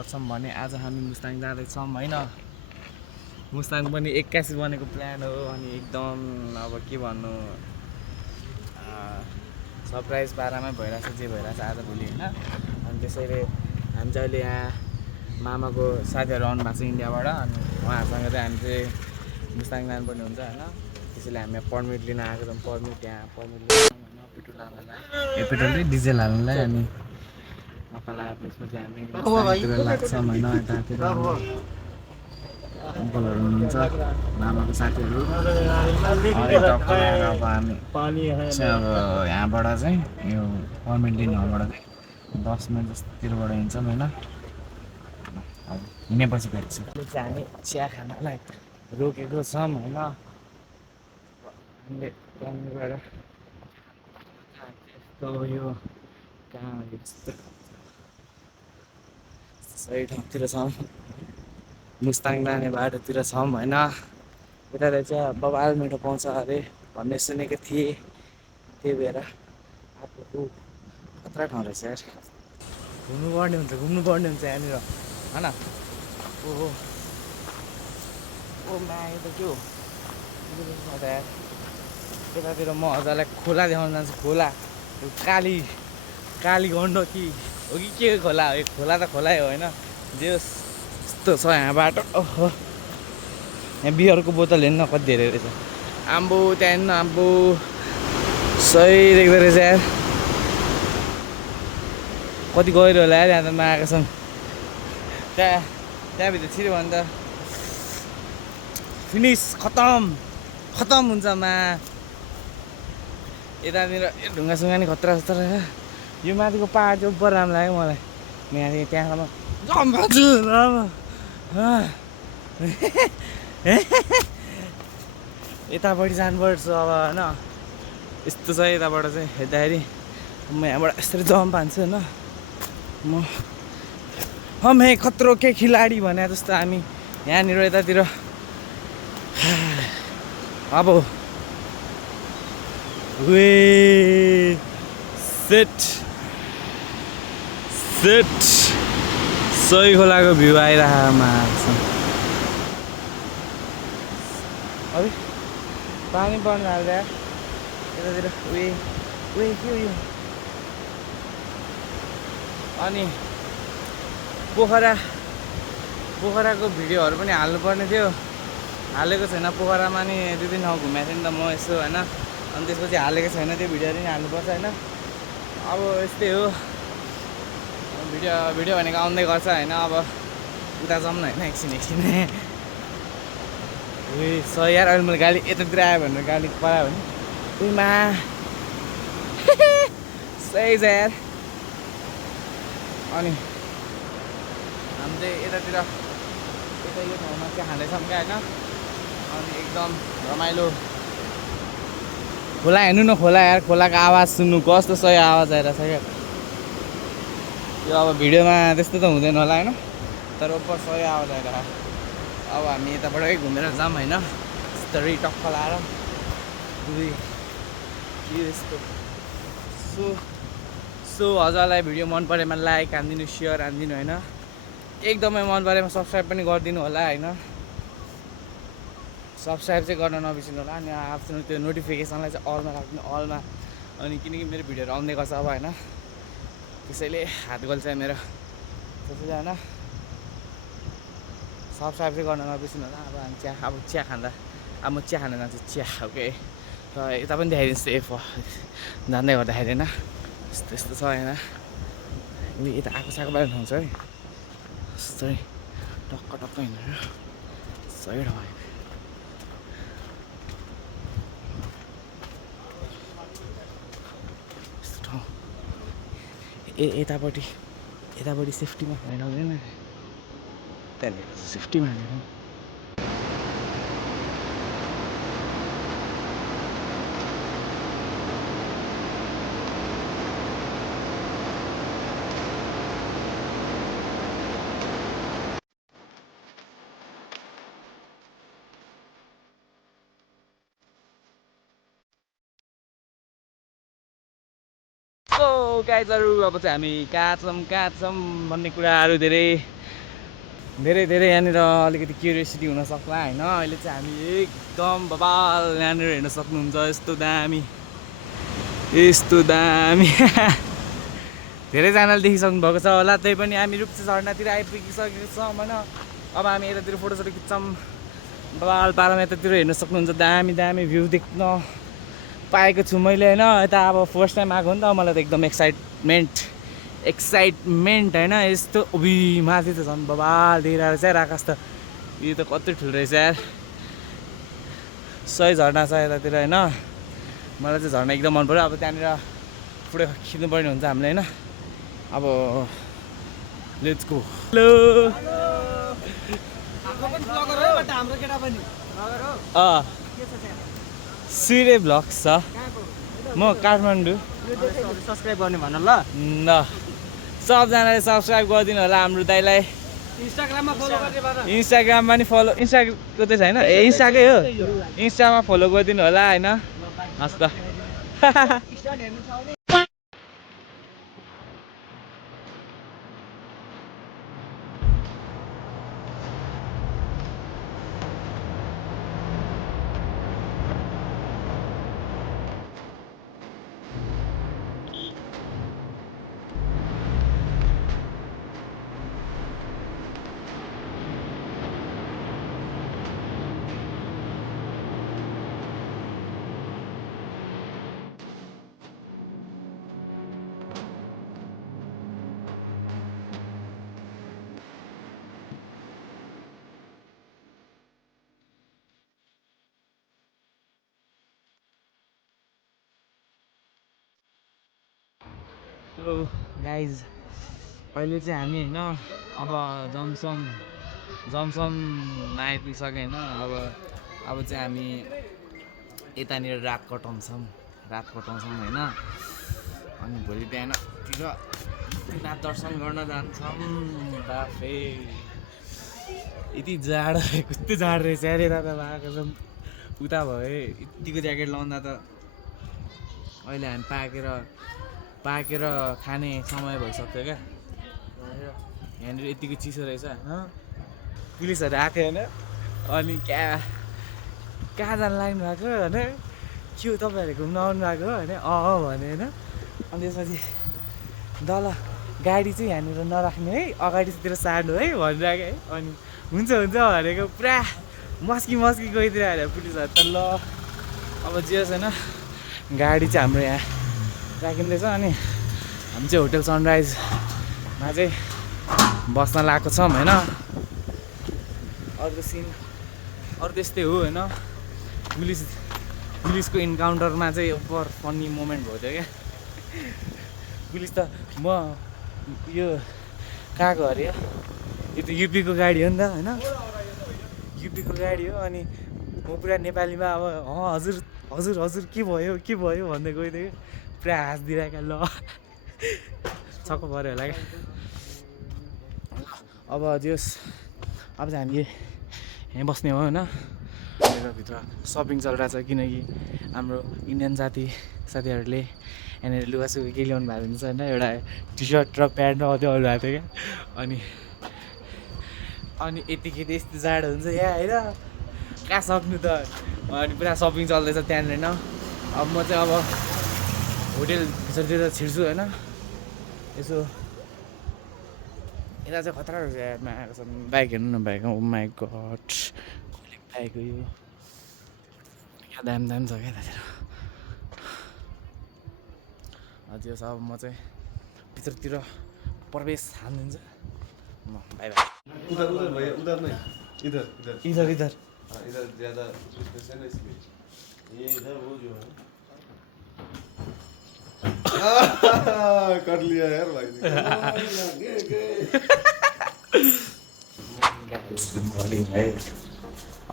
गर्छौँ भने आज हामी मुस्ताङ जाँदैछौँ होइन। मुस्ताङ पनि 81 बनेको प्लान हो अनि एकदम अब के भन्नु सरप्राइज पारामै भइरहेछ जे भइरहेछ आज भोलि होइन। अनि त्यसैले हामी चाहिँ अहिले यहाँ मामाको साथीहरू आउनु भएको छ इन्डियाबाट अनि उहाँहरूसँग चाहिँ हामी चाहिँ मुस्ताङ जानुपर्ने हुन्छ होइन। त्यसैले हामी यहाँ पर्मिट लिन आएको छौँ। पर्मिट लिन पेट्रोल हाल्नलाई पेट्रोल चाहिँ डिजेल हाल्नलाई अनि अङ्कल त्यसपछि हामी मुस्ताङतिर लाग्छौँ होइन। यतातिर अङ्कलहरू हुनुहुन्छ मामाको साथीहरू टक्क लगाएर अब हामी चाहिँ अब यहाँबाट चाहिँ यो पर्मिट लिनबाट चाहिँ 10 मिनट जस्तोतिरबाट हिँड्छौँ होइन। अब हिँडेपछि भेट्छौँ। चाहिँ हामी चिया खानलाई रोकेको छौँ होइन। हामीले त्यहाँनिर गएर यस्तो यो कहाँ यस्तो सही ठाउँतिर छौँ मुस्ताङ जाने बाटोतिर छौँ होइन। यतातिर चाहिँ बबाल मिठो पाउँछ अरे भन्ने सुनेको थिएँ। त्यही भएर आफू खतरा ठाउँ रहेछ यार। घुम्नुपर्ने हुन्छ यहाँनिर होइन। ओहो ओ मा यो त के हो यार। यतातिर म हजुरलाई खोला देखाउन जान्छु। खोला काली गण्डकी हो कि के खोला हो। यो खोला त खोलै हो होइन। जे यस्तो छ यहाँ बाटो। ओहो यहाँ बियरको बोतल हेर्नु न कति धेरै रहेछ। आम्बो त्यहाँ हेर्नु आम्बो सही देख्दो रहेछ यार। कति गहिरो होला यार। यहाँ त नआएको छन् त्यहाँभित्र छिर्यो भने त फिनिस खतम हुन्छ मा। यतातिर ढुङ्गासुङ्गा नि खतरा यो माथिको पाहाड चाहिँ उपर राम्रो लाग्यो मलाई। यहाँदेखि त्यहाँसम्म जम्बाछु यतापट्टि जानुपर्छ अब होइन। यस्तो छ यताबाट चाहिँ हेर्दाखेरि म यहाँबाट यसरी जम्प हान्छु होइन। हम हे खतरो के खिलाडी भने जस्तो हामी यहाँनिर यतातिर अब सेट सही खोलाको भ्यू आइरहेको अरे पानी पर्न हाल्दा यतातिर के हो यो। अनि पोखराको भिडियोहरू पनि हाल्नुपर्ने थियो हालेको छैन। पोखरामा नि 2 दिन ठाउँ घुमेको थिएँ नि त म यसो होइन। अनि त्यसपछि हालेको छैन त्यो भिडियोहरू नि हाल्नुपर्छ होइन। अब यस्तै हो भिडियो भनेको आउँदै गर्छ होइन। अब उता जाऊँ न होइन एकछिन सही यार। अहिले मैले गाडी यतातिर आयो भनेर गाडी परायो भने उमा सही छ यार। अनि हामी चाहिँ यतातिर यो ठाउँमा चाहिँ खाँदैछौँ क्या होइन। अनि एकदम रमाइलो खोला हेर्नु न खोला यार। खोलाको आवाज सुन्नु कस्तो सही आवाज आइरहेछ क्या। यो अब भिडियोमा त्यस्तो त हुँदैन होला होइन तर उपर सही आवाज आइरहेछ। अब हामी यताबाटै घुमेर जाऊँ होइन। यस्तरी टक्क लाएर यस्तो सो हजुरलाई भिडियो मन परेमा लाइक हानिदिनु सेयर हानिदिनु होइन। एकदमै मन परेमा सब्सक्राइब पनि गरिदिनु होला होइन। सब्सक्राइब चाहिँ गर्न नबिर्सिनु होला। अनि आफ्नो त्यो नोटिफिकेसनलाई चाहिँ अलमा राख्नु अलमा। अनि किनकि मेरो भिडियोहरू आउँदै गर्छ अब होइन। त्यसैले हात गोल चाहिँ मेरो त्यसैले होइन सब्सक्राइब चाहिँ गर्न नबिर्सिनु होला। अब हामी चिया खाँदा अब म चिया खान जान्छु चिया ओके। र यता पनि देखाइदिन्छु एफ जाँदै गर्दाखेरि होइन यस्तो छ होइन। यता आएको बाहिर ठाउँ छ है यस्तो टक्क हिँडेर सही ठाउँ आयो। यस्तो ठाउँ यतापट्टि सेफ्टीमा हालेर आउँदैन त्यहाँनिर सेफ्टीमा हालेर गाइजहरू अब चाहिँ हामी कहाँ छौँ भन्ने कुराहरू धेरै धेरै धेरै यहाँनिर अलिकति क्युरियोसिटी हुनसक्ला होइन। अहिले चाहिँ हामी एकदम बबाल यहाँनिर हेर्न सक्नुहुन्छ। यस्तो दामी धेरैजनाले देखिसक्नु भएको छ होला। त्यही पनि हामी रुप्चे झरनातिर आइपुगिसकेको छौँ होइन। अब हामी यतातिर फोटोसोटो खिच्छौँ। बबाल पारामा यतातिर हेर्न सक्नुहुन्छ। दामी दामी भ्यू देख्न पाएको छु मैले होइन। यता अब फर्स्ट टाइम आएको हो नि त, मलाई त एकदम एक्साइटमेन्ट होइन। यस्तो उभि माथि त झन् बबाल देखिरहेको छ यार आकाश त। यो त कति ठुलो रहेछ यार। सही झरना छ यतातिर होइन। मलाई चाहिँ झरना एकदम मन पऱ्यो। अब त्यहाँनिर फोटो खिच्नुपर्ने हुन्छ हामीले होइन। अब let's go. Hello Surya vlogs छ। म काठमाडौँ। सब्सक्राइब गर्ने भन ल। सबजनाले सब्सक्राइब गरिदिनु होला हाम्रो दाइलाई। इन्स्टाग्राममा फलो गर्ने भन। इन्स्टाग्राममा नि फलो, इन्स्टाको चाहिँ छैन, इन्स्टाकै हो। इन्स्टामा फलो गरिदिनु होला होइन। हस् त। सो गाइज अहिले चाहिँ हामी होइन अब जमसममा आइपुगिसक्यो होइन। अब चाहिँ हामी यतानिर रात कटाउँछौँ होइन। अनि भोलि बिहानतिर नाथ दर्शन गर्न जान्छौँ। बाफे यति जाडो, कस्तो जाडो रहेछ यार यता त। भएको छ उता भयो यतिको ज्याकेट लाउँदा त अहिले हामी पाकेर खाने समय भइसक्यो क्या। यहाँनिर यतिको चिसो रहेछ होइन। पुलिसहरू आएको होइन। अनि कहाँ जानु लाग्नु भएको होइन। के हो तपाईँहरू घुम्न आउनु भएको हो होइन। भने होइन। अनि त्यसपछि ल गाडी चाहिँ यहाँनिर नराख्ने है, अगाडितिर सार्नु है भनिरहेको है। अनि हुन्छ भनेको पुरा मस्की गइदिएर अरे पुलिसहरू त। ल अब जे होस् होइन, गाडी चाहिँ हाम्रो यहाँ राखिँदैछ। अनि हामी चाहिँ होटल सनराइजमा चाहिँ बस्न लागेको छौँ होइन। अर्को सिन अरू त्यस्तै हो होइन। पुलिसको इन्काउन्टरमा चाहिँ ओभर फन्नी मोमेन्ट भयो थियो क्या। पुलिस त म यो कहाँको अरे यो त युपीको गाडी हो नि त होइन। युपीको गाडी हो। अनि म पुरा नेपालीमा अब हजुर के भयो भन्दै गइदियो। पुरा हाँसिदिरहेको ल छक्क पऱ्यो होला क्या। अब जोस् अब चाहिँ हामी यहीँ बस्ने हो होइन। भित्र सपिङ चलिरहेको छ किनकि हाम्रो इन्डियन साथीहरूले यहाँनिर लुगासुगा के ल्याउनु भएको हुन्छ होइन। एउटा टी सर्ट र प्यान्ट मात्रै आउनु भएको थियो क्या। अनि यतिखेर यस्तो जाडो हुन्छ यहाँ होइन, कहाँ सक्नु त। अनि पुरा सपिङ चल्दैछ त्यहाँनिर होइन। अब म चाहिँ अब होटेल भित्रतिर छिर्छु होइन। यसो यता चाहिँ खतरा रहेछ यारमा आएको छ। बाइक हेर्नु न, बाइक ओ माई गड कहिले बाइक हो यो। यहाँ दाम छ क्या यतातिर। हजुर अब म चाहिँ भित्रतिर प्रवेश हानिदिन्छु। म बाई बाई। उधर भैया, उधर नहीं, इधर ज्यादा स्पेस है ना इसलिए। ये इधर वो जो है कर लिया यार भाई ने। गुड मर्निङ है।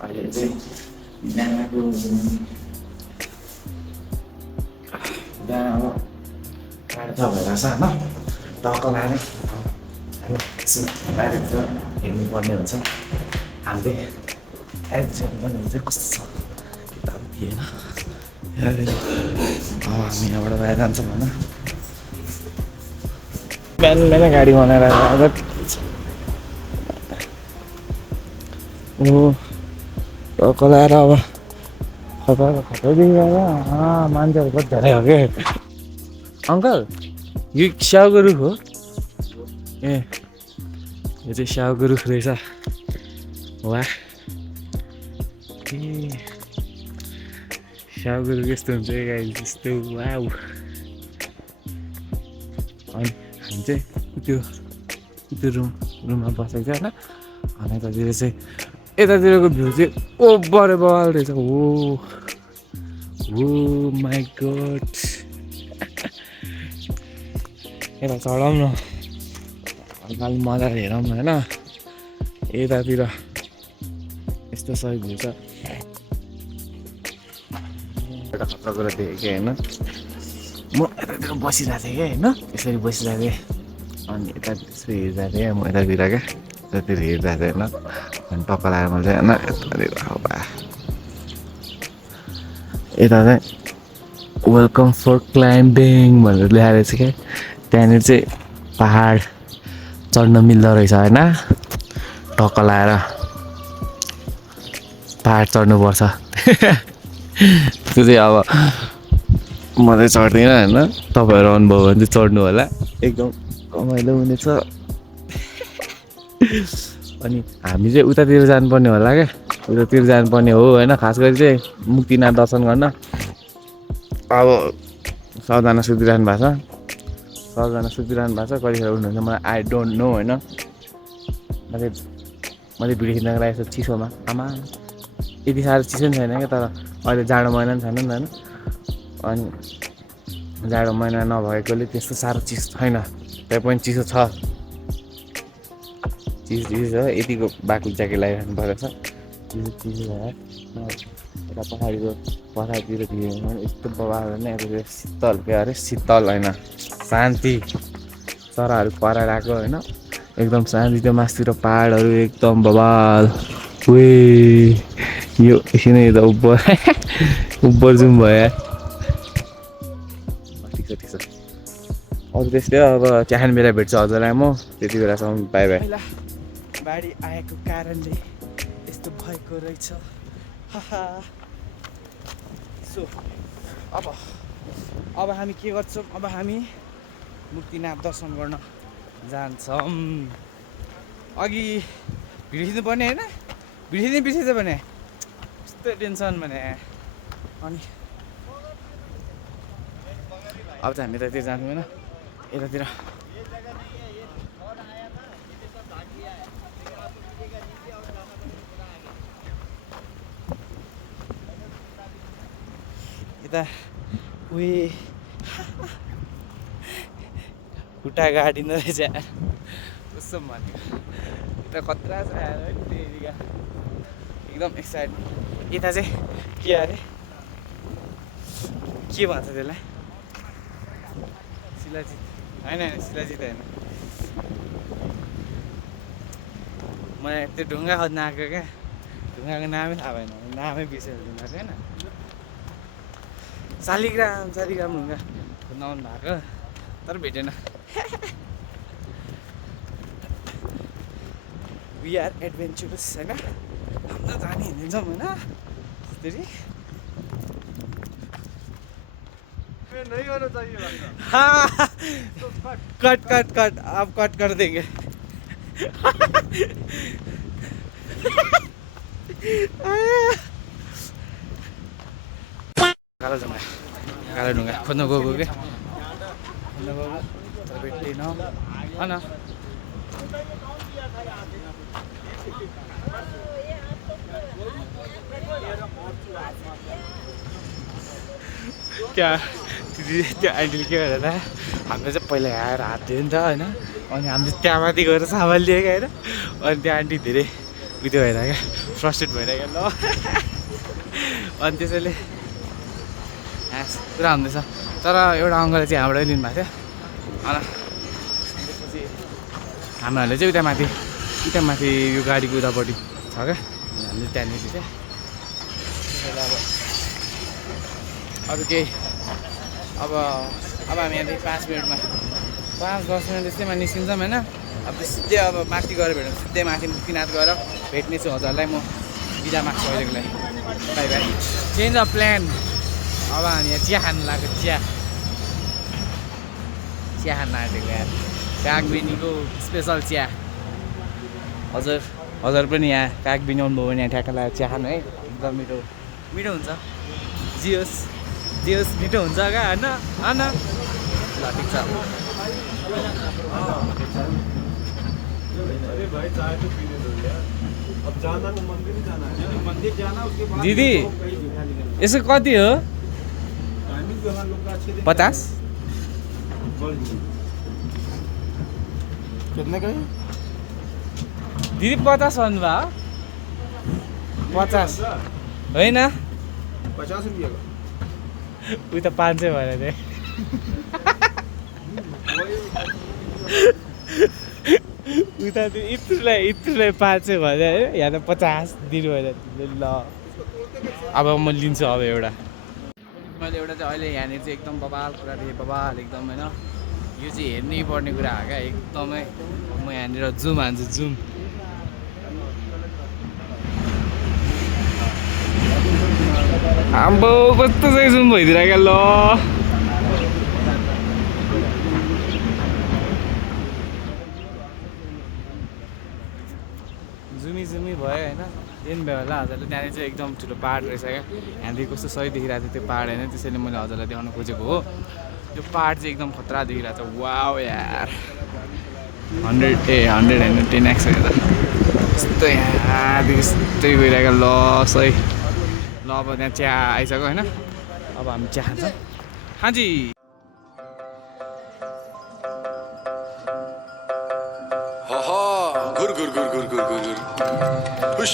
अहिले चाहिँ बिहानको बिहान अब 8:30 भइरहेछ होइन। टक्क लाने बाहिरभित्र हेर्नुपर्ने हुन्छ। हामीले एडजस्ट गर्नु हुन्छ कस्तो छ यताउति होइन। अब हामी यहाँबाट बाहिर जान्छौँ होइन। बिहान गाडी बनाएर ओ कलाएर अब खतरदेखि मान्छेहरू बहुत धेरै हो कि अङ्कल यो स्याउको रुख हो ए यो चाहिँ स्याउको रुख रहेछ वा ए स्याउको रुख यस्तो हुन्छ गाई त्यस्तो वा अनि हामी चाहिँ त्यो रुममा बसेको छ होइन अनि यतातिर चाहिँ यतातिरको भ्यू चाहिँ ओभर बवाल रहेछ हो माई गड यता चढाउँ न हल्का मजा हेरौँ न होइन यतातिर यस्तो सही भ्यू छ एउटा खतरा कुरा देखेँ कि होइन म यतातिर बसिरहेको थिएँ कि होइन यसरी बसिरहेको थिएँ अनि यता यसरी हेरिरहेको थिएँ म यतातिर क्या यतातिर हेरिरहेको थिएँ होइन अनि टक्क लगाएर मैले चाहिँ होइन यतातिर यता चाहिँ वेलकम फर क्लाइम्बिङ भनेर लेखाएको छ क्या त्यहाँनिर चाहिँ पहाड चढ्न मिल्दो रहेछ होइन टक्क लगाएर पहाड चढ्नुपर्छ त्यो चाहिँ अब म चाहिँ चढ्दिनँ होइन तपाईँहरू आउनुभयो भने चाहिँ चढ्नु होला एकदम रमाइलो हुनेछ अनि हामी चाहिँ उतातिर जानुपर्ने होला क्या उतातिर जानुपर्ने हो होइन खास गरी चाहिँ मुक्तिनाथ दर्शन गर्न अब सबजना सुतिरहनु भएको छ कतिखेर उठ्नुहुन्छ मलाई आई डोन्ट नो होइन मैले भिडियो खिच्नको लागि यस्तो चिसोमा आमा यति साह्रो चिसो पनि छैन क्या तर अहिले जाडो महिना पनि छैन नि होइन अनि जाडो महिना नभएकोले त्यस्तो साह्रो चिसो छैन त्यही पनि चिसो छ चिसो यतिको बाक्लो ज्याकेट लगाइरहनु परेको छ चिसो भयो यता पछाडितिर भिडियो यस्तो बबाल होइन यतातिर शीतल के अरे शीतल होइन शान्ति चराहरू कराइरहेको होइन एकदम शान्ति त्यो मासतिर पहाडहरू एकदम बबाल वे यो एकछिन यता उब्बर जाउँ भयो ठिक छ अरू त्यस्तै अब चिहान बेला भेट्छ हजुरलाई म त्यति बेलासम्म बाई बाई बाढी आएको कारणले यस्तो भएको रहेछ सो अब हामी के गर्छौँ अब हामी मुक्तिनाथ दर्शन गर्न जान्छौँ अघि भिडियो खिच्नुपर्ने होइन भिडियो खिच्ने बिर्सेछ भने यस्तो टेन्सन भने अनि अब चाहिँ हामी यतातिर जान्छौँ होइन यतातिर यता उही खुट्टा गाडिँदो रहेछ कस्तो भनेको यता खतरा छ एकदम एक्साइटेड यता चाहिँ के अरे के भन्छ त्यसलाई शिलाजित होइन शिलाजित होइन मलाई त्यो ढुङ्गा खोज्न आएको क्या ढुङ्गाको नामै थाहा भएन नामै बिर्सेर ढुङ्गाको होइन शालिग्राम ढुङ्गा खोज्न आउनु भएको तर भेटेन वी आर एडभेन्चरस होइन हाम्रो जाने हिँडिन्छौँ होइन त्यसरी कट अब कट कर देंगे कालो ढुङ्गा खोज्न गएको के भेट्दैन होइन क्या त्यो आन्टीले के गरेर हामीले चाहिँ पहिला आएर हात दियो नि त होइन अनि हामीले त्यहाँ माथि गएर सामान लियो क्या होइन अनि त्यो आन्टी धेरै उयो भएर क्या फ्रस्ट्रेट भइरहेको ल अनि त्यसैले पुरा हुँदैछ तर एउटा अङ्कलले चाहिँ हाम्रै लिनुभएको थियो अनि त्यसपछि हामीहरूले चाहिँ उता माथि यो गाडीको उतापट्टि छ क्या हामीले त्यहाँनिर चाहिँ अरू केही अब हामी यहाँदेखि 5-10 मिनटमा निस्किन्छौँ होइन अब त्यो सिधै अब माथि गएर भेटौँ सिधै माथि मुक्तिनाथ गएर भेट्नेछु हजुरलाई म बिदा माग्छु अहिलेको लागि by by change of plan अब हामी यहाँ चिया खानु लाग्यो चिया खानु आँटेको यार कागबेनीको स्पेसल चिया हजुर पनि यहाँ कागबेनी आउनुभयो भने यहाँ ठ्याक्क लाग्यो चिया खानु है एकदम मिठो हुन्छ जियोस् मिठो हुन्छ क्या होइन ल ठिक छ दिदी यसको कति हो 50 कितने का दिदी 50 भन्नुभयो 50 होइन 50 रुपये का उयो त 500 भएर थिएँ उता त्यो इत्रुलाई 500 भयो होइन यहाँ त 50 दिनु भएन ल अब म लिन्छु अब एउटा मैले एउटा चाहिँ अहिले यहाँनिर चाहिँ एकदम बबाल कुरा थिएँ बबाल एकदम होइन यो चाहिँ हेर्नै पर्ने कुरा हो क्या एकदमै म यहाँनिर जुम हान्छु जुम आम्बो कस्तो चाहिँ जुम भइदिएर क्या ल जुमी भयो होइन दिन भयो होला हजुरले त्यहाँनिर चाहिँ एकदम ठुलो पाहाड रहेछ क्या यहाँदेखि कस्तो सही देखिरहेको थियो त्यो पाहाड होइन त्यसैले मैले हजुरलाई देखाउन खोजेको हो त्यो पाहाड चाहिँ एकदम खतरा देखिरहेको छ वाउ यार 100 होइन 10x हेर्दा यस्तो यहाँदेखि यस्तै गइरहेको ल सही ल अब त्यहाँ चिया आइसक्यो होइन अब हामी चिया खान्छौँ हाजी घुर घुर घुर घुर घुर घुर घुर हुश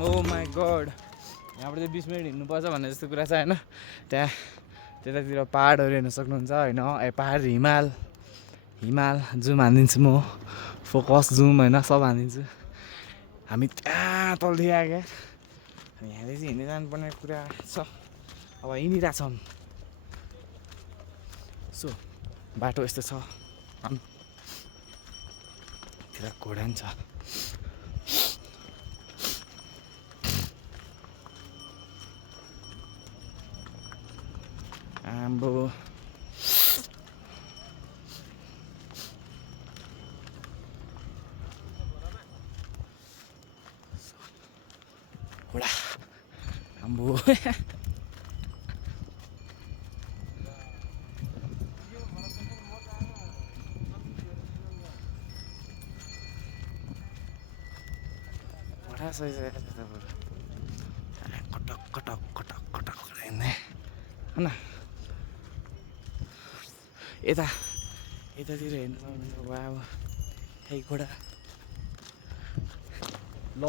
oh my god यहाँबाट चाहिँ 20 मिनट हिँड्नुपर्छ भन्ने जस्तो कुरा छ होइन त्यतातिर पाहाडहरू हेर्न सक्नुहुन्छ होइन पाहाड हिमाल जुम हानिदिन्छु म फोकस जुम होइन सब हानिदिन्छु हामी त्यहाँ तलदेखि आयो क्या यहाँले चाहिँ हिँड्दै जानुपर्ने कुरा छ अब हिँडिरहेछौँ सो बाटो यस्तो छ तिर घोडा पनि छ आम्बो घोडा आम्बो घोडा सही कटक कटक कटक कटक हिँड्ने होइन यतातिर हेर्नु अब है घोडा ल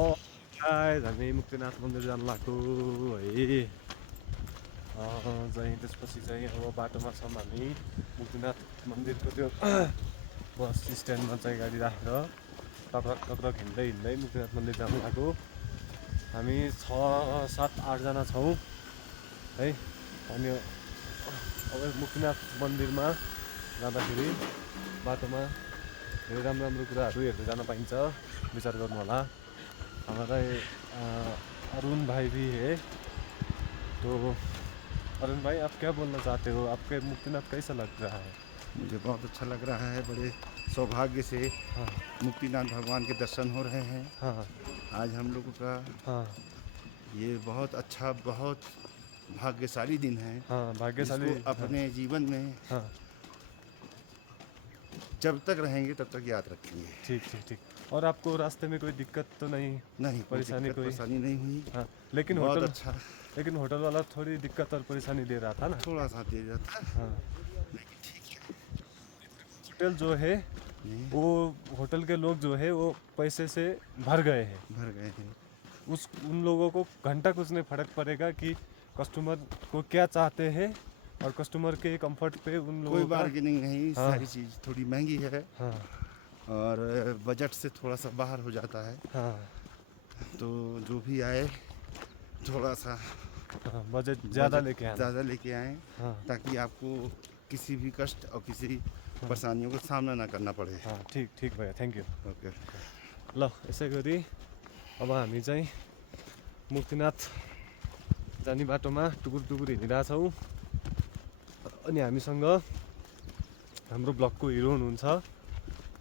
हामी मुक्तिनाथ मन्दिर जानु लाग्यो है चाहिँ त्यसपछि चाहिँ अब बाटोमा छौँ हामी मुक्तिनाथ मन्दिरको त्यो बस स्ट्यान्डमा चाहिँ गाडी राखेर टक्रक हिँड्दै मुक्तिनाथ मन्दिर जानु लाग्यो हामी 6-7-8 जना छौँ है अनि अब मुक्तिनाथ मन्दिरमा जाँदाखेरि बाटोमा धेरै राम्रो राम्रो कुराहरू हेर्दै जान पाइन्छ विचार गर्नु होला हमारा अरुण भाई भी है तो अरुण भाई आप क्या बोलना चाहते हो आपके मुक्तिनाथ कैसा लग रहा है मुझे बहुत अच्छा लग रहा है बड़े सौभाग्य से हाँ मुक्तिनाथ भगवान के दर्शन हो रहे हैं हाँ आज हम लोगों का हाँ ये बहुत अच्छा बहुत भाग्यशाली दिन है हाँ भाग्यशाली इसको अपने जीवन में हाँ जब तक रहेंगे तब तक याद रखेंगे ठीक ठीक ठीक और आपको रास्ते में कोई दिक्कत तो नहीं नहीं परेशानी कोई? परेशानी नहीं हुई हाँ लेकिन बहुत होटल अच्छा लेकिन होटल वाला थोड़ी दिक्कत और परेशानी दे रहा था ना थोड़ा सा दे जाता हाँ लेकिन ठीक है होटल जो है नहीं, वो होटल के लोग जो है वो पैसे से भर गए हैं भर गए हैं उन लोगों को घंटा कुछ नहीं फर्क पड़ेगा कि कस्टमर को क्या चाहते हैं और कस्टमर के कंफर्ट पे उन कोई लोगों का बार्गेनिंग नहीं हाँ। सारी चीज़ थोड़ी महंगी है हाँ और बजट से थोड़ा सा बाहर हो जाता है हाँ तो जो भी आए थोड़ा सा हाँ बजट ज़्यादा लेके आना ज़्यादा लेके आए हाँ ताकि आपको किसी भी कष्ट और किसी परेशानियों का सामना ना करना पड़े हाँ ठिक ठिक भयो थ्याङ्क यू ओके ल यसै गरी अब हामी चाहिँ मुक्तिनाथ जाने बाटोमा टुकुर टुकुर हिँडिरहेछौँ अनि हामीसँग हाम्रो ब्लगको हिरो हुनुहुन्छ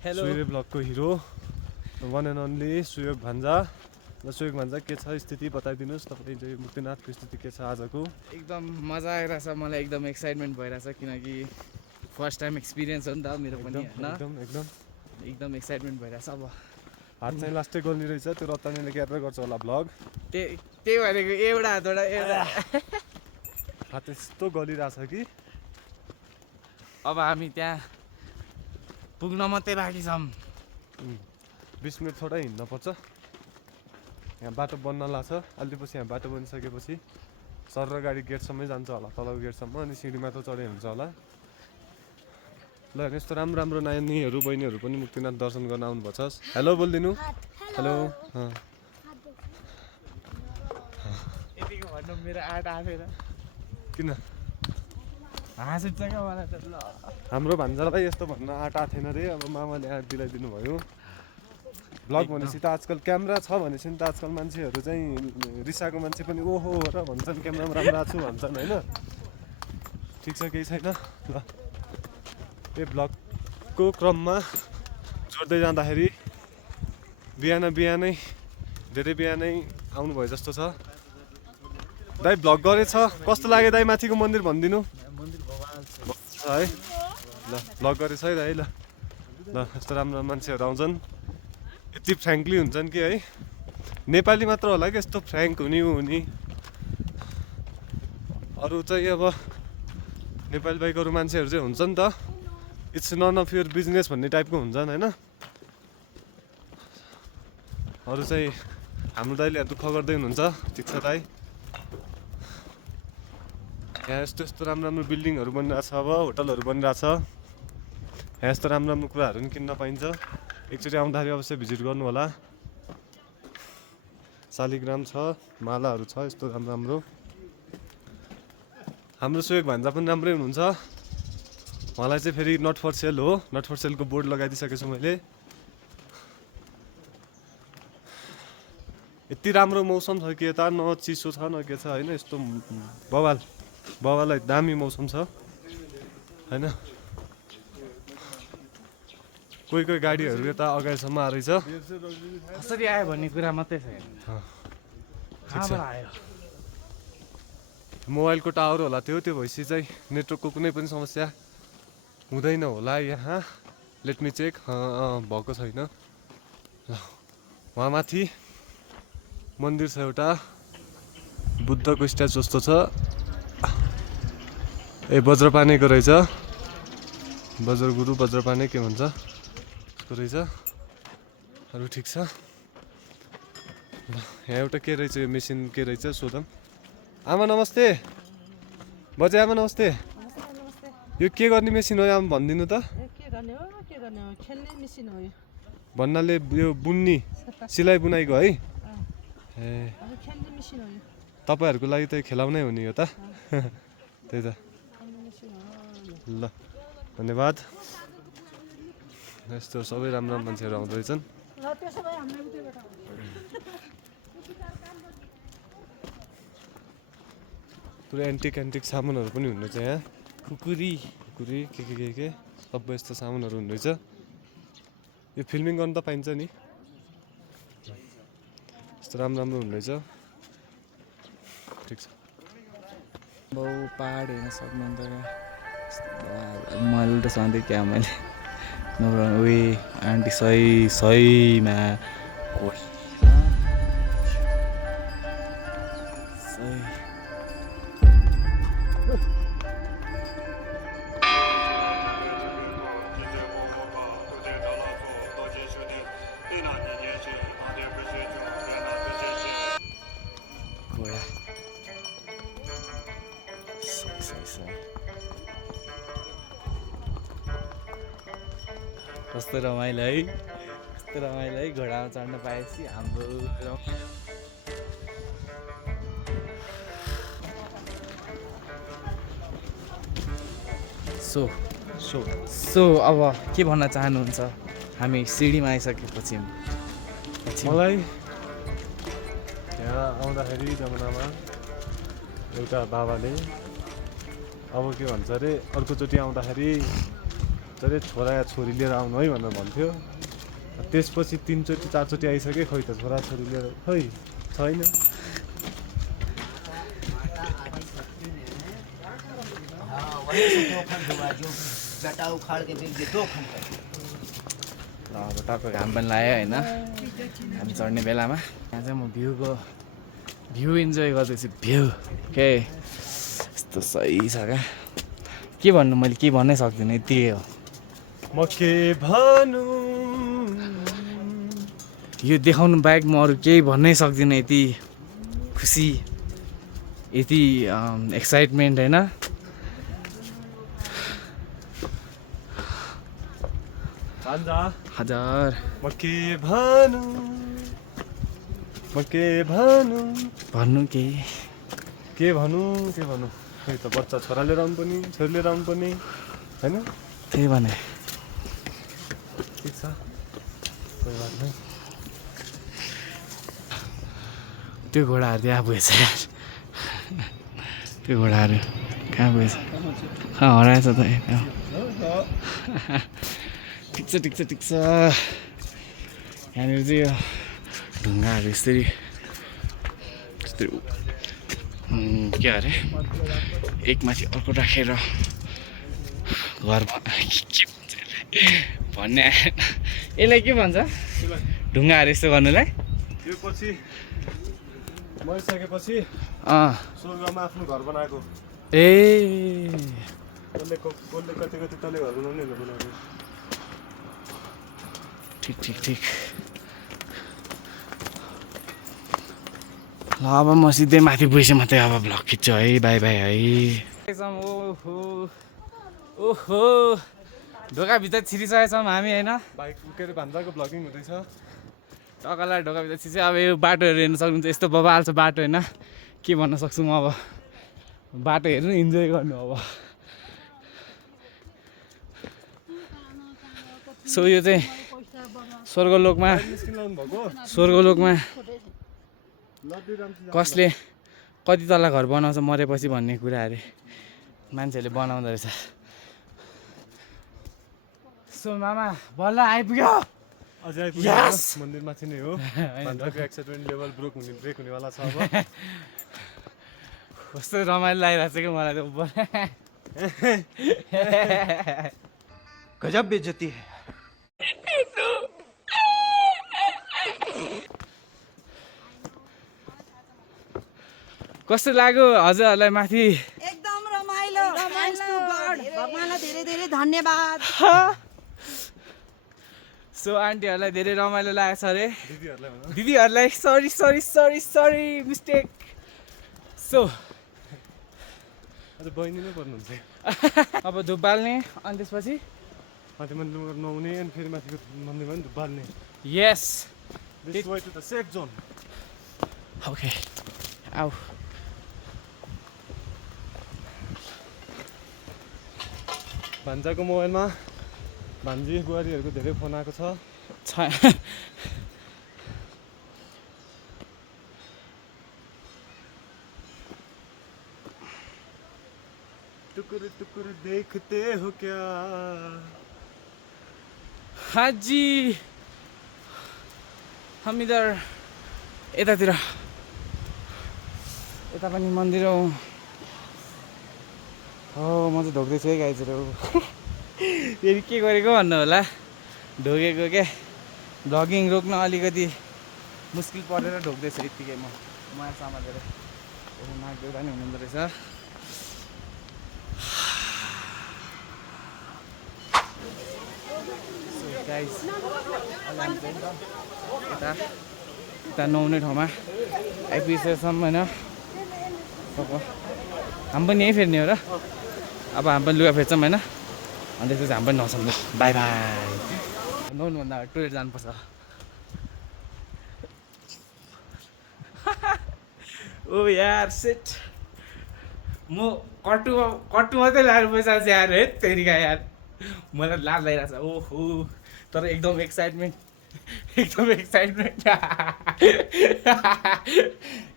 हेलो सूर्य ब्लगको hero one and only Suyog भान्जा ल सुयोग भान्जा के छ स्थिति बताइदिनुहोस् तपाईँ चाहिँ मुक्तिनाथको स्थिति के छ आजको एकदम मजा आइरहेछ मलाई एकदम एक्साइटमेन्ट भइरहेछ किनकि फर्स्ट टाइम एक्सपिरियन्स हो नि त मेरो पनि एकदम होइन एकदम एकदम एकदम एक्साइटमेन्ट भइरहेछ अब हात चाहिँ लास्टै गर्ने रहेछ त्यो रत्तानीले क्याप्चर गर्छ होला ब्लग त्यही भनेको एउटा हातबाट एउटा हात यस्तो गलिरहेछ कि अब हामी त्यहाँ पुग्न मात्रै बाँकी छौँ 20 मिनट थोरै हिँड्न पर्छ यहाँ बाटो बन्न लाग्छ अलि पछि यहाँ बाटो बनिसकेपछि सर र गाडी गेटसम्मै जान्छ होला तलको गेटसम्म अनि सिँढीमा त चढे हुन्छ होला ल यस्तो राम्रो राम्रो नानीहरू बहिनीहरू पनि मुक्तिनाथ दर्शन गर्न आउनुभएको छ हेलो बोलिदिनु हेलो यतिको भन्नु मेरो आँट आफेर किन हाँस उठ्छ क्या मलाई त ल हाम्रो भान्जालाई यस्तो भन्न आँट आथेन रे अब मामाले आँट दिलाइदिनु भयो ब्लग भनेपछि त आजकल क्यामेरा छ भनेपछि त आजकल मान्छेहरू चाहिँ रिसाएको मान्छे पनि ओहो र भन्छन् क्यामेरामा राम्रो आएको छु भन्छन् होइन ठिक छ केही छैन ल यो ब्लगको क्रममा जोड्दै जाँदाखेरि बिहानै धेरै बिहानै आउनुभयो जस्तो छ दाइ ब्लग गरेछ कस्तो लाग्यो दाइ माथिको मन्दिर भनिदिनु है ल ब्लग गरेछ है दाइ ल ल यस्तो राम्रो मान्छेहरू आउँछन् यति फ्रेङ्कली हुन्छन् कि है नेपाली मात्र होला कि यस्तो फ्रेङ्क हुने अरू चाहिँ अब नेपाली बाहेक अरू मान्छेहरू चाहिँ हुन्छ नि त it's none of your business भन्ने टाइपको हुन्छन् होइन अरू चाहिँ हाम्रो दाइले दुःख गर्दै हुनुहुन्छ ठिक छ दाइ यहाँ यस्तो यस्तो राम्रो राम्रो बिल्डिङहरू बनिरहेछ अब होटलहरू बनिरहेछ यहाँ यस्तो राम्रो राम्रो कुराहरू पनि किन्न पाइन्छ एकचोटि आउँदाखेरि अवश्य भिजिट गर्नु होला शालिग्राम छ मालाहरू छ यस्तो राम्रो राम्रो हाम्रो सुयोग भान्जा पनि राम्रै हुनुहुन्छ उहाँलाई चाहिँ फेरि नट फर सेल हो नट फर सेलको बोर्ड लगाइदिइसकेको छु मैले यति राम्रो मौसम छ कि यता न चिसो छ न के छ होइन यस्तो बवाललाई दामी मौसम छ होइन कोही कोही गाडीहरू यता अगाडिसम्म आएछ कसरी आयो भन्ने कुरा मात्रै छ कहाँबाट आयो मोबाइलको टावर होला त्यो भएपछि चाहिँ नेटवर्कको कुनै पनि समस्या हुँदैन होला यहाँ लेट मी चेक भएको छैन ल वहाँ माथि मन्दिर छ एउटा बुद्धको स्ट्याचु जस्तो छ ए वज्रपानेको रहेछ वज्रगुरु वज्रपाने के भन्छ त्यसको रहेछ अरू ठिक छ ल यहाँ एउटा के रहेछ यो मेसिन के रहेछ सोधौँ आमा नमस्ते बजे आमा नमस्ते यो के गर्ने मेसिन हो आमा भनिदिनु त भन्नाले यो बुन्नी सिलाइ बुनाइको है ए तपाईँहरूको लागि त खेलाउनै हो नि यो त त्यही त ल धन्यवाद यस्तो सबै राम्रो मान्छेहरू आउँदो रहेछन् पुरा एन्टिक सामानहरू पनि हुनुहुन्छ यहाँ खुकुरी के सबै यस्तो सामानहरू हुँदैछ यो फिल्मिङ गर्नु त पाइन्छ नि यस्तो राम्रो हुँदैछ ठिक छ बाउ पहाड हेर्न सक्नुहुन्छ मैले उल्टो सधैँ क्या मैले उयो आन्टी सहीमा कस्तो रमाइलो है घोडामा चढ्न पाएपछि हाम्रो सो अब के भन्न चाहनुहुन्छ हामी सिडीमा आइसकेपछि मलाई यहाँ आउँदाखेरि जमानामा एउटा बाबाले अब के भन्छ अरे अर्कोचोटि आउँदाखेरि छोरा या छोरी लिएर आउनु है भनेर भन्थ्यो त्यसपछि 3 चोटि 4 चोटि आइसके खै त छोरा छोरी लिएर खै छैन अब टक्क घाम पनि लाग्यो होइन हामी चढ्ने बेलामा यहाँ चाहिँ म भ्यू इन्जोय गर्दैछु भ्यू के यस्तो सही छ क्या के भन्नु मैले के भन्नै सक्दिनँ यति हो म के भन्नु यो देखाउनु बाहेक म अरू केही भन्नै सक्दिनँ यति खुसी यति एक्साइटमेन्ट होइन हजार म के भन्नु भन्नु के भन्नु खै त बच्चा छोरा लिएर आउनु पर्ने छोरी लिएर आउनु पर्ने होइन त्यही भने ठिक छ कोही बात नै त्यो घोडाहरू त्यहाँ गएछ यार त्यो घोडाहरू कहाँ गएछ हराएछ त ठिक छ यहाँनिर चाहिँ यो ढुङ्गाहरू यसरी के अरे एकमाथि अर्को राखेर घर भन्ने यसलाई के भन्छ ढुङ्गाहरू यस्तो गर्नुलाई यो पछि मरिसकेपछि स्वर्गमा आफ्नो घर बनाएको ए कसले कति तले घर बनाउने बनाएको ठिक ल अब म सिधै माथि गएपछि मात्रै अब भ्लग खिच्छु है बाई है ओहो ढोकाभित्र छिरिसकेको छौँ हामी होइन बाइक के अरे भान्जाको भ्लगिङ हुँदैछ टक्कलाई ढोकाभित्र छिर्छ अब यो बाटोहरू हेर्नु सक्नुहुन्छ यस्तो बबाल छ बाटो होइन के भन्न सक्छु म अब बाटो हेर्नु इन्जोय गर्नु अब सो यो चाहिँ स्वर्गलोकमा कसले कति तला घर बनाउँछ मरेपछि भन्ने कुरा अरे मान्छेहरूले बनाउँदो रहेछ सो मामा बल्ल आइपुग्यो अझै आइपुग्यो मन्दिर माथि नै हो भान्जाको एक्साइटमेन्ट लेभल ब्रेक हुनेवाला छ अब कस्तो रमाइलो लागिरहेको छ क्या मलाई त गजब बेइज्जती है कस्तो लाग्यो हजुरहरूलाई माथि एकदम रमाइलो भगवानलाई धेरै धेरै धन्यवाद सो आन्टीहरूलाई धेरै रमाइलो लागेको छ अरे दिदीहरूलाई सरी मिस्टेक सो बहिनी नै पर्नुहुन्छ अब धुप बाल्ने अनि त्यसपछि माथि मन्दिरमा नुहाउने अनि फेरि माथिको मन्दिरमा पनि धुप बाल्ने यस this way to the safe zone okay आऊ भान्जाको मोबाइलमा भान्जी बुहारीहरूको धेरै फोन आएको छ। टुकुर टुकुर देखते हो क्या? हाजी हम इधर यतातिर यता पनि मन्दिर हो। म चाहिँ ढोक्दैछु है गाइजहरू। फेरि के गरेको भन्नु होला, ढोगेको क्या। भ्लगिङ रोक्न अलिकति मुस्किल परेर ढोक्दैछु यत्तिकै म यहाँ समातेर। नाक बेहुला नि हुनुहुँदो रहेछ। गाइज यता नुहाउने ठाउँमा आइपुगिसकेछौँ होइन। हामी पनि यहीँ फेर्ने हो र। अब हामी पनि लुगा फेर्छौँ होइन। अनि त्यसपछि हामी पनि नुहाउँछौँ। By by. नुहाउनुभन्दा अगाडि टोइलेट जानुपर्छ। ओ यार सेट म कट्टु मात्रै लाएर बसिरहेको छु यार। है तेरिका यार मलाई लाज लागिरहेको छ। ओहो तर एकदम एक्साइटमेन्ट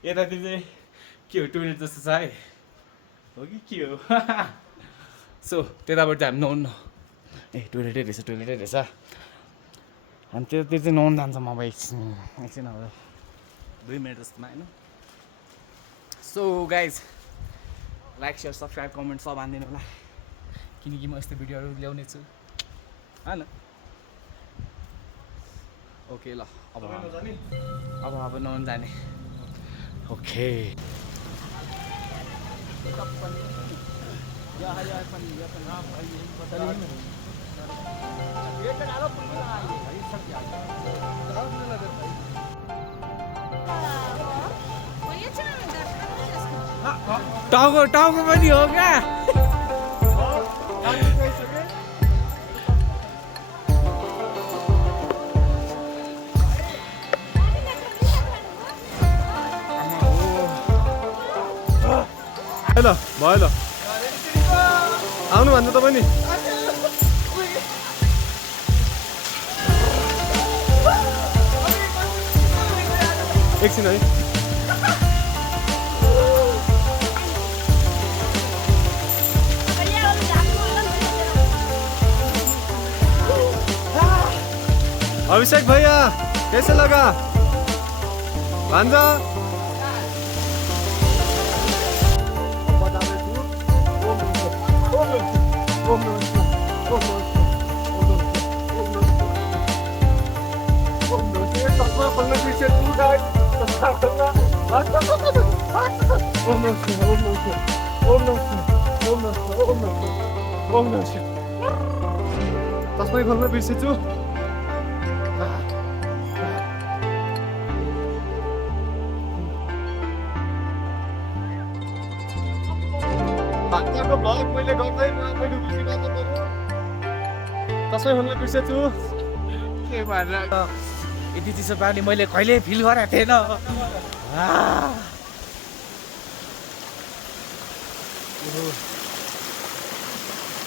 यतातिर चाहिँ के हो टोइलेट जस्तो छ है हो कि के हो। सो त्यताबाट चाहिँ हामी नुहाउनु टोइलेटै रहेछ। अनि त्यतातिर चाहिँ नुहाउनु जान्छौँ अब एकछिन अब 2 मिनट जस्तोमा होइन। So guys like share subscribe comment सब हानिदिनु होला, किनकि म यस्तो भिडियोहरू ल्याउने छु होइन। ओके ल अब नुहाउनु जाने। ओके टाउको पनि हो क्या। ल भयो ल आउनु भन्नु तपाईँ नि। एकछिन है अभिषेक भैया कैसे लगा भान्जा? तस्मै खोल्न बिर्सेछु। भान्जाको भ्लग मैले गर्दै तस्मै खोल्न बिर्सेछु। के भनेर यति चिसो पानी मैले कहिले फिल गरेको थिएन।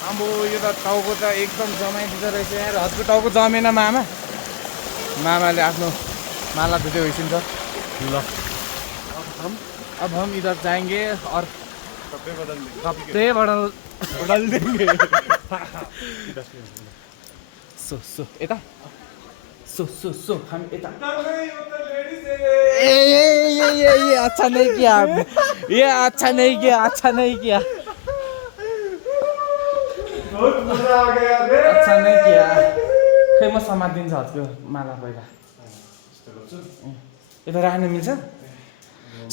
अब यो त टाउको त एकदम जमाइदिँदो रहेछ यार। हजुरको टाउको जमेन मामाले आफ्नो माला धुँदै होइसिन्छ। ल अब हम इधर जाएंगे और कपड़े बदल देंगे। सो यता सो हम यता। ये अच्छा नहीं किया आपने, ये अच्छा नहीं किया अच्छा नहीं किया। खै म समातिदिन्छ हजुरको माला पहिला यता राख्न मिल्छ।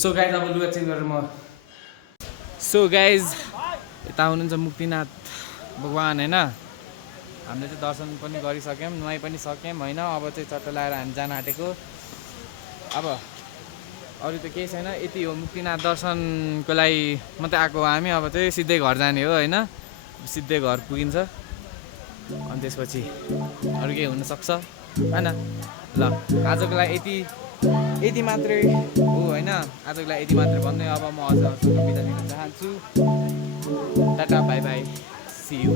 सो गाइज अब लुगा चेन्ज गरेर म यता हुनुहुन्छ मुक्तिनाथ भगवान् होइन। हामीले चाहिँ दर्शन पनि गरिसक्यौँ, नुहाइ पनि सक्यौँ होइन। अब चाहिँ चट्ट लगाएर हामी जान आँटेको। अब अरू त केही छैन, यति हो मुक्तिनाथ दर्शनको लागि मात्रै आएको हामी। अब चाहिँ सिधै घर जाने हो होइन। सिधै घर पुगिन्छ अनि त्यसपछि अरू केही हुनसक्छ होइन। ल आजको लागि यति मात्रै हो होइन। आजको लागि यति मात्रै भन्दै अब म हजुरहरूसँग बिदा लिन चाहन्छु। Tata bye bye see you.